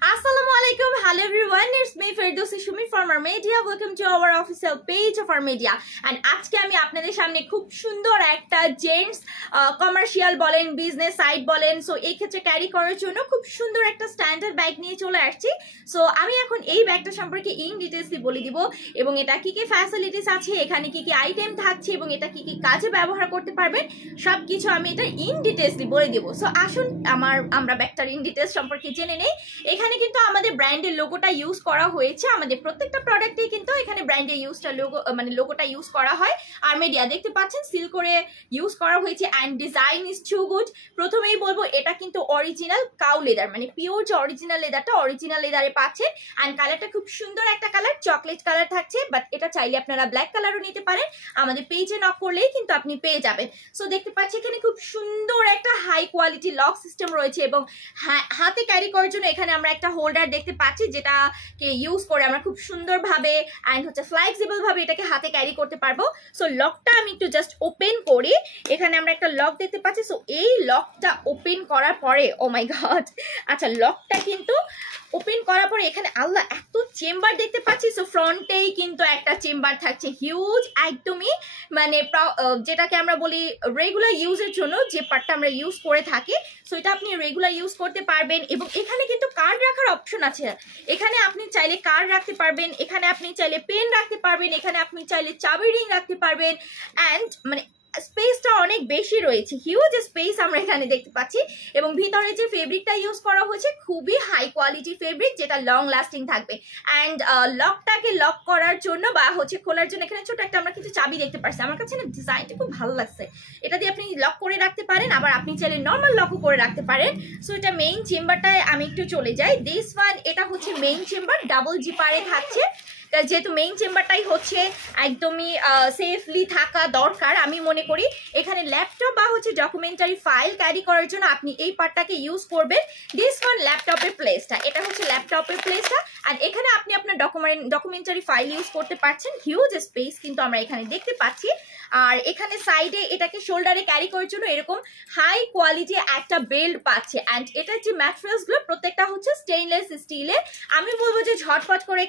Assalamualaikum, hello everyone, it's me Firdausi Shumi from our media. Welcome to our official page of our media. And আজকে আমি আপনাদের সামনে খুব সুন্দর একটা জেন্টস কমার্শিয়াল বলেন বিজনেস সাইট বলেন সো এই ক্ষেত্রে ক্যারি করার জন্য খুব সুন্দর একটা স্ট্যান্ডার্ড ব্যাগ নিয়ে চলে আসছি। সো আমি এখন এই ব্যাগটা সম্পর্কে ইন ডিটেইলসলি বলে দিব এবং এটা কি কি ফ্যাসিলিটিস আছে, এখানে কি কি আইটেম থাকছে এবং এটা কি কি কাজে ব্যবহার করতে পারবেন সবকিছু আমি এটা ইন ডিটেইলসলি বলে দিব। সো আসুন আমরা ব্যাগটার ইন ডিটেইলস সম্পর্কে জেনে নেই। এখানে কিন্তু আমাদের ব্র্যান্ডের লোগোটা ইউজ করা হয়েছে, আমাদের প্রত্যেকটা প্রোডাক্টেই কিন্তু এখানে ব্র্যান্ডের লোগোটা ইউজ করা হয়। আর মিডিয়া দেখতে পাচ্ছেন সিল করে ইউজ করা হয়েছে and design is too good. প্রথমেই বলবো এটা কিন্তু অরিজিনাল কাউ লেদার, মানে পিওর যে অরিজিনাল লেদারটা অরিজিনাল লেদারে পাচ্ছেন। এন্ড কালারটা খুব সুন্দর একটা কালার, চকলেট কালার থাকছে, বাট এটা চাইলে আপনারা ব্ল্যাক কালারও নিতে পারেন। আমাদের পেজে নক করলেই কিন্তু আপনি পেয়ে যাবেন। সো দেখতে পাচ্ছি এখানে খুব সুন্দর একটা হাই কোয়ালিটি লক সিস্টেম রয়েছে এবং হাতে ক্যারি করার জন্য এখানে আমরা একটা হোল্ডার দেখতে পাচ্ছি যেটাকে ইউজ করে আমরা খুব সুন্দরভাবে অ্যান্ড হচ্ছে ফ্লেক্সিবল ভাবে এটাকে হাতে ক্যারি করতে পারবো। সো লকটা আমি একটু জাস্ট ওপেন করি, এখানে আমরা একটা লক দেখতে পাচ্ছি। সো এই লকটা ওপেন করার পরে ও মাই গড, আচ্ছা লকটা কিন্তু ওপেন করার পরে এখানে আল্লাহ এত চেম্বার দেখতে পাচ্ছি। সো ফ্রন্টেই কিন্তু একটা চেম্বার থাকছে হিউজ, একদমই মানে যেটাকে আমরা বলি রেগুলার ইউজের জন্য যে পার্টটা আমরা ইউজ করে থাকি। সো এটা আপনি রেগুলার ইউজ করতে পারবেন এবং এখানে কিন্তু কার্ড রাখার অপশন আছে। এখানে আপনি চাইলে কার্ড রাখতে পারবেন, এখানে আপনি চাইলে পেন রাখতে পারবেন, এখানে আপনি চাইলে চাবি রিং রাখতে পারবেন। অ্যান্ড মানে স্পেসটা অনেক বেশি রয়েছে, হিউজ স্পেস আমরা এখানে দেখতে পাচ্ছি। এবং ভিতরে যে ফেব্রিকটা ইউজ করা হয়েছে খুবই হাই কোয়ালিটি ফেব্রিক যেটা লং লাস্টিং থাকবে। অ্যান্ড লকটাকে লক করার জন্য বা হচ্ছে খোলার জন্য এখানে ছোট একটা আমরা কিন্তু চাবি দেখতে পাচ্ছি। আমার কাছে না ডিজাইনটা খুব ভালো লাগছে, এটা দিয়ে আপনি লক করে রাখতে পারেন, আবার আপনি চাইলে নর্মাল লকও করে রাখতে পারেন। সো এটা মেইন চেম্বারটায় আমি একটু চলে যাই। দিস ওয়ান এটা হচ্ছে মেইন চেম্বার, ডাবল জিপারে থাকছে। যেহেতু মেইন চেম্বারটাই হচ্ছে একদমই সেফলি থাকা দরকার, আমি মনে করি এখানে ল্যাপটপ বা হচ্ছে ডকুমেন্টারি ফাইল ক্যারি করার জন্য আপনি এই পার্টটাকে ইউজ করবেন। দিস ওয়ান ল্যাপটপের প্লেসটা, এটা হচ্ছে ল্যাপটপের প্লেসটা। আর এখানে আপনি আপনার ডকুমেন্টারি ফাইল ইউজ করতে পারছেন, হিউজ স্পেস কিন্তু আমরা এখানে দেখতে পাচ্ছি। আর এখানে সাইডে এটাকে শোল্ডারে ক্যারি করার জন্য এরকম হাই কোয়ালিটি একটা বেল্ট পাচ্ছে। অ্যান্ড এটার যে ম্যাটেরিয়ালসগুলো প্রত্যেকটা হচ্ছে স্টেইনলেস স্টিলের। আমি বলবো যে ঝটপট করে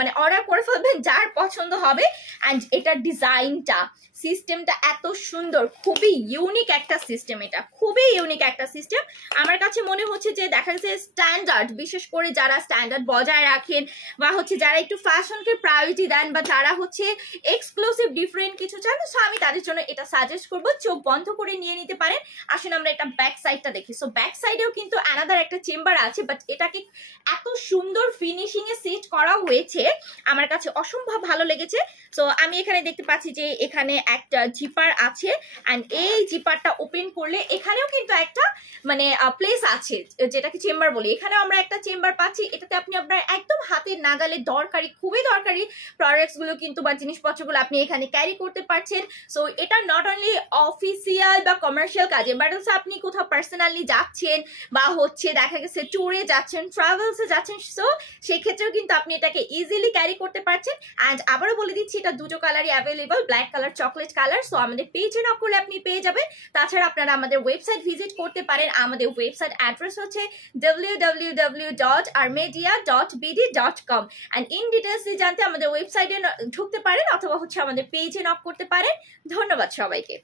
মানে অর্ডার করে ফেলবেন যার পছন্দ হবে। অ্যান্ড এটার ডিজাইনটা সিস্টেমটা এত সুন্দর, খুবই ইউনিক একটা সিস্টেম, এটা খুবই ইউনিক একটা সিস্টেম। আমার কাছে মনে হচ্ছে যে দেখা যাচ্ছে স্ট্যান্ডার্ড, বিশেষ করে যারা স্ট্যান্ডার্ড বজায় রাখেন বা হচ্ছে যারা একটু ফ্যাশনকে প্রায়োরিটি দেন বা যারা হচ্ছে এক্সক্লুসিভ ডিফারেন্ট কিছু চান, সো আমি তাদের জন্য এটা সাজেস্ট করবো, চোখ বন্ধ করে নিয়ে নিতে পারেন। আসলে আমরা এটা ব্যাক সাইডটা দেখি। সো ব্যাক সাইডেও কিন্তু অ্যানাদার একটা চেম্বার আছে, বাট এটাকে এত সুন্দর ফিনিশিং এ সেট করা হয়েছে, আমার কাছে অসম্ভব ভালো লেগেছে। সো আমি এখানে দেখতে পাচ্ছি যে এখানে একটা জিপার আছে এন্ড এই জিপারটা ওপেন করলে এখানেও কিন্তু একটা মানে প্লেস আছে যেটাকে চেম্বার বলি। এখানেও আমরা একটা চেম্বার পাচ্ছি, এটাতে আপনি আপনার একদম হাতের নাগালে দরকারি, খুবই দরকারি প্রোডাক্টস গুলো কিন্তু বা জিনিসপত্রগুলো আপনি এখানে ক্যারি করতে পারছেন। সো এটা নট অনলি অফিসিয়াল বা কমার্শিয়াল কাজে, বাট হচ্ছে আপনি কোথাও পার্সোনালি যাচ্ছেন বা হচ্ছে দেখা গেছে ট্যুরে যাচ্ছেন, ট্রাভেলসে যাচ্ছেন, সো সেক্ষেত্রেও কিন্তু আপনি এটাকে ইজিলি ক্যারি করতে পারছেন। অ্যান্ড আবারও বলে দিচ্ছি এটা দুটো কালারই available, black colour, chocolate colour. So আমাদের পেজে নক করলে আপনি পেয়ে যাবেন। তাছাড়া আপনারা আমাদের ওয়েবসাইট ভিজিট করতে পারেন, আমাদের ওয়েবসাইট অ্যাড্রেস হচ্ছে www.armedia.bd.com। অ্যান্ড ইন ডিটেলস জানতে আমাদের ওয়েবসাইটে ঢুকতে পারেন অথবা হচ্ছে আমাদের পেজে নক করতে পারেন। ধন্যবাদ সবাইকে।